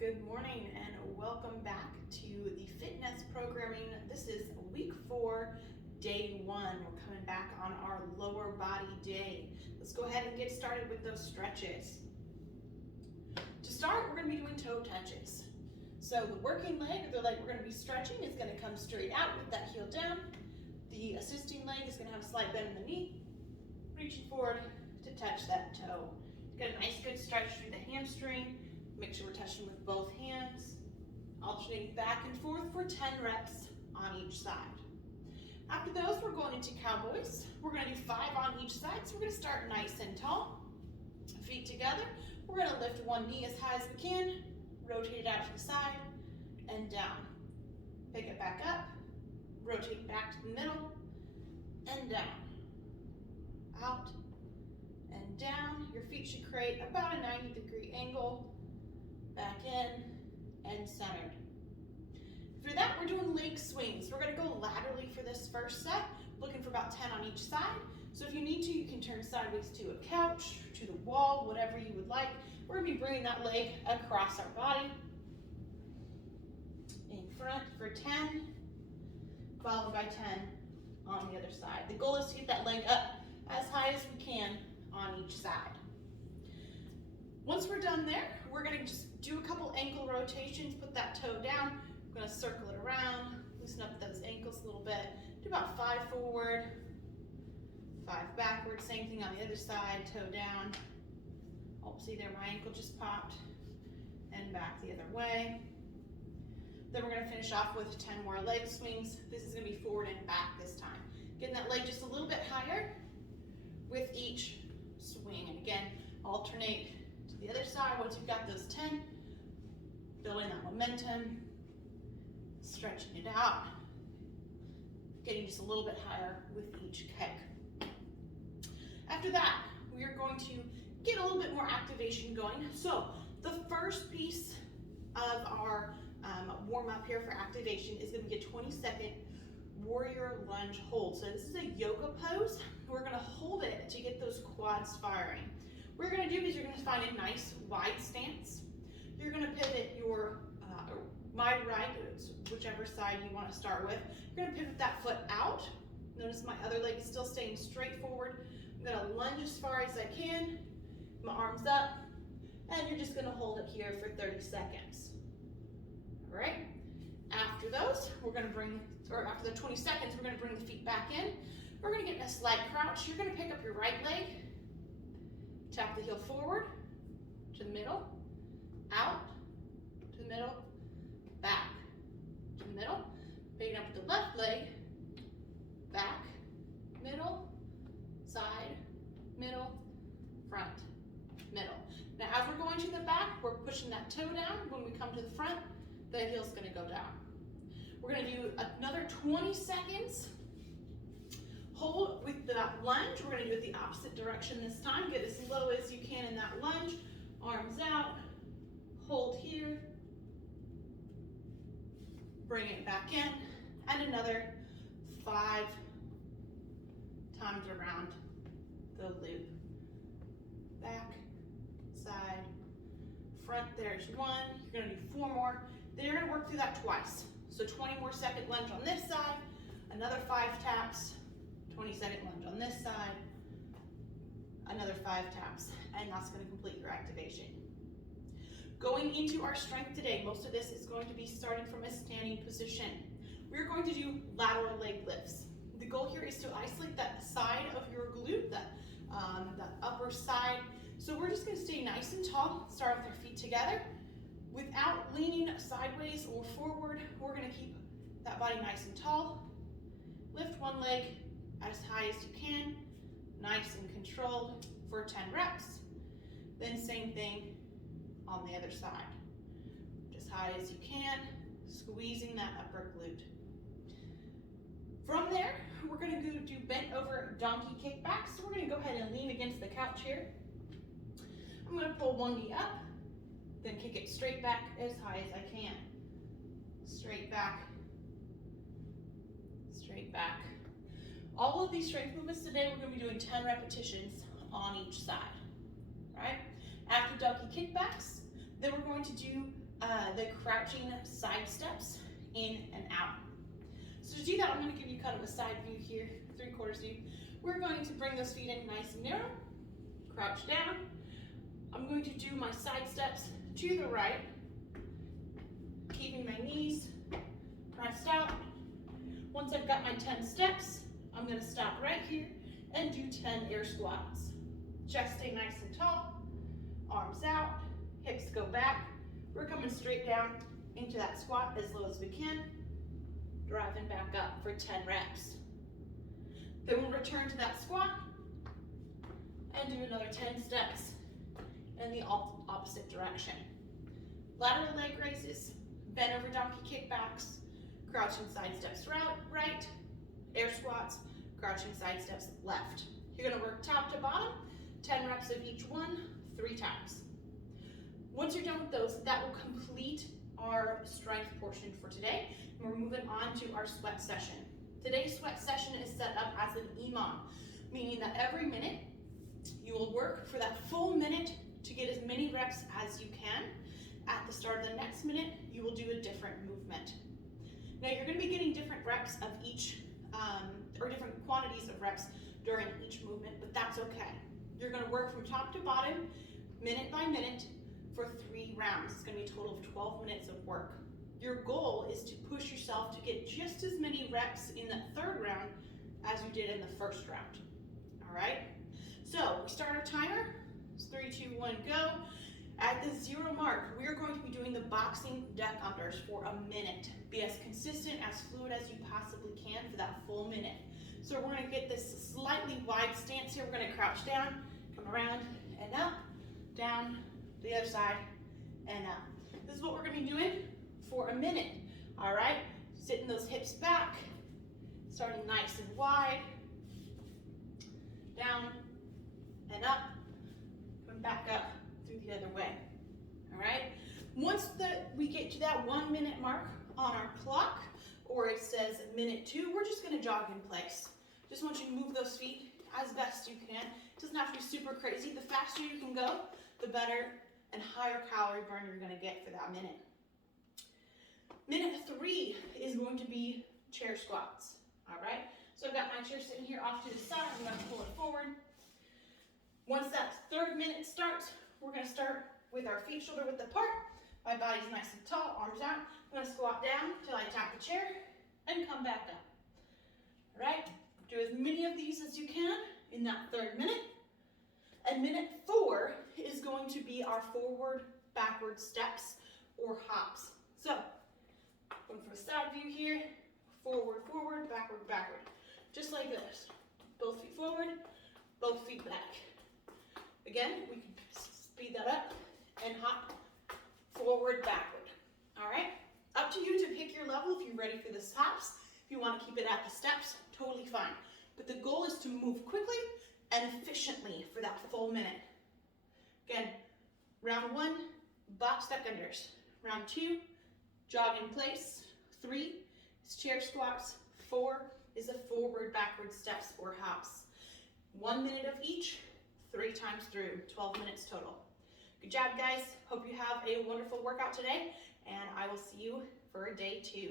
Good morning and welcome back to the FITNEST programming. This is week 4, day 1. We're coming back on our lower body day. Let's go ahead and get started with those stretches. To start, we're going to be doing toe touches. So the working leg, or the leg we're going to be stretching, is going to come straight out with that heel down. The assisting leg is going to have a slight bend in the knee, reaching forward to touch that toe. Get a nice good stretch through the hamstring. Make sure we're touching with both hands, alternating back and forth for 10 reps on each side. After those, we're going into cowboys. We're going to do 5 on each side, so we're going to start nice and tall. Feet together. We're going to lift one knee as high as we can, rotate it out to the side, and down. Pick it back up, rotate back to the middle, and down. Out, and down. Your feet should create about a 90-degree angle. Back in and centered. After that, we're doing leg swings. We're going to go laterally for this first set, looking for about 10 on each side. So if you need to, you can turn sideways to a couch, to the wall, whatever you would like. We're going to be bringing that leg across our body. In front for 10, followed by 10 on the other side. The goal is to get that leg up as high as we can on each side. Once we're done there, we're going to just do a couple ankle rotations, put that toe down. We're going to circle it around, loosen up those ankles a little bit. Do about 5 forward, 5 backward. Same thing on the other side, toe down. Oh, see there, my ankle just popped. And back the other way. Then we're going to finish off with 10 more leg swings. This is going to be forward and back this time. Getting that leg just a little bit higher with each swing. And again, alternate to the other side. Once you've got those 10, building that momentum, stretching it out, getting just a little bit higher with each kick. After that, we are going to get a little bit more activation going. So the first piece of our warm-up here for activation is going to be a 20-second warrior lunge hold. So this is a yoga pose. We're going to hold it to get those quads firing. What you're going to do is you're going to find a nice wide stance. You're going to pivot your my right, whichever side you want to start with. You're going to pivot that foot out. Notice my other leg is still staying straight forward. I'm going to lunge as far as I can. My arms up, and you're just going to hold it here for 30 seconds. All right. After those, we're going to bring, or after the 20 seconds, we're going to bring the feet back in. We're going to get in a slight crouch. You're going to pick up your right leg. Tap the heel forward, to the middle, out, to the middle, back, to the middle. Picking up the left leg, back, middle, side, middle, front, middle. Now as we're going to the back, we're pushing that toe down. When we come to the front, the heel's going to go down. We're going to do another 20 seconds. Hold with that lunge. We're going to do it the opposite direction this time. Get as low as you can in that lunge. Arms out. Hold here. Bring it back in. And another 5 times around the loop. Back, side, front. There's 1. You're going to do 4 more. Then you're going to work through that twice. So 20 more second lunge on this side. Another 5 taps. 20-second lunge on this side, another 5 taps, and that's going to complete your activation. Going into our strength today, most of this is going to be starting from a standing position. We're going to do lateral leg lifts. The goal here is to isolate that side of your glute, that upper side. So we're just going to stay nice and tall, start with our feet together. Without leaning sideways or forward, we're going to keep that body nice and tall. Lift one leg as high as you can, nice and controlled for 10 reps. Then same thing on the other side. Just high as you can, squeezing that upper glute. From there, we're going to do bent over donkey kickbacks. So we're going to go ahead and lean against the couch here. I'm going to pull one knee up, then kick it straight back as high as I can. Straight back, straight back. All of these strength movements today, we're going to be doing 10 repetitions on each side, right? After donkey kickbacks, then we're going to do the crouching side steps in and out. So to do that, I'm going to give you kind of a side view here, 3/4 view. We're going to bring those feet in nice and narrow, crouch down. I'm going to do my side steps to the right, keeping my knees pressed out. Once I've got my 10 steps, I'm going to stop right here and do 10 air squats. Chest stay nice and tall, arms out, hips go back. We're coming straight down into that squat as low as we can, driving back up for 10 reps. Then we'll return to that squat and do another 10 steps in the opposite direction. Lateral leg raises, bent over donkey kickbacks, crouching side steps right, air squats, crouching side steps left. You're gonna work top to bottom, 10 reps of each one, 3 times. Once you're done with those, that will complete our strength portion for today. And we're moving on to our sweat session. Today's sweat session is set up as an EMOM, meaning that every minute you will work for that full minute to get as many reps as you can. At the start of the next minute, you will do a different movement. Now you're going to be getting different reps of each, or different quantities of reps during each movement, but that's okay. You're going to work from top to bottom, minute by minute, for 3 rounds. It's going to be a total of 12 minutes of work. Your goal is to push yourself to get just as many reps in the 3rd round as you did in the 1st round. All right? So we start our timer. It's 3, 2, 1, go. At the 0 mark, we are going to be doing the boxing deck unders for a minute. Be as consistent, as fluid as you possibly can for that full minute. So we're going to get this slightly wide stance here. We're going to crouch down, come around and up, down, the other side, and up. This is what we're going to be doing for a minute. All right? Sitting those hips back, starting nice and wide, down and up, coming back up through the other way. All right? Once we get to that 1 minute mark on our clock, or it says minute 2, we're just going to jog in place. Just want you to move those feet as best you can. It doesn't have to be super crazy. The faster you can go, the better and higher calorie burn you're going to get for that minute. Minute 3 is going to be chair squats. All right? So I've got my chair sitting here off to the side. I'm going to pull it forward. Once that 3rd minute starts, we're going to start with our feet shoulder width apart. My body's nice and tall, arms out. I'm going to squat down until I tap the chair and come back up. All right? Do as many of these as you can in that 3rd minute. And minute 4 is going to be our forward, backward steps or hops. So, going for a side view here, forward, forward, backward, backward. Just like this. Both feet forward, both feet back. Again, we can speed that up and hop forward, backward. All right? Up to you to pick your level if you're ready for the hops. If you want to keep it at the steps, totally fine. But the goal is to move quickly and efficiently for that full minute. Again, round 1, box deck unders. Round 2, jog in place. 3 is chair squats. 4 is a forward, backward steps or hops. 1 minute of each, 3 times through, 12 minutes total. Good job, guys. Hope you have a wonderful workout today, and I will see you for day 2.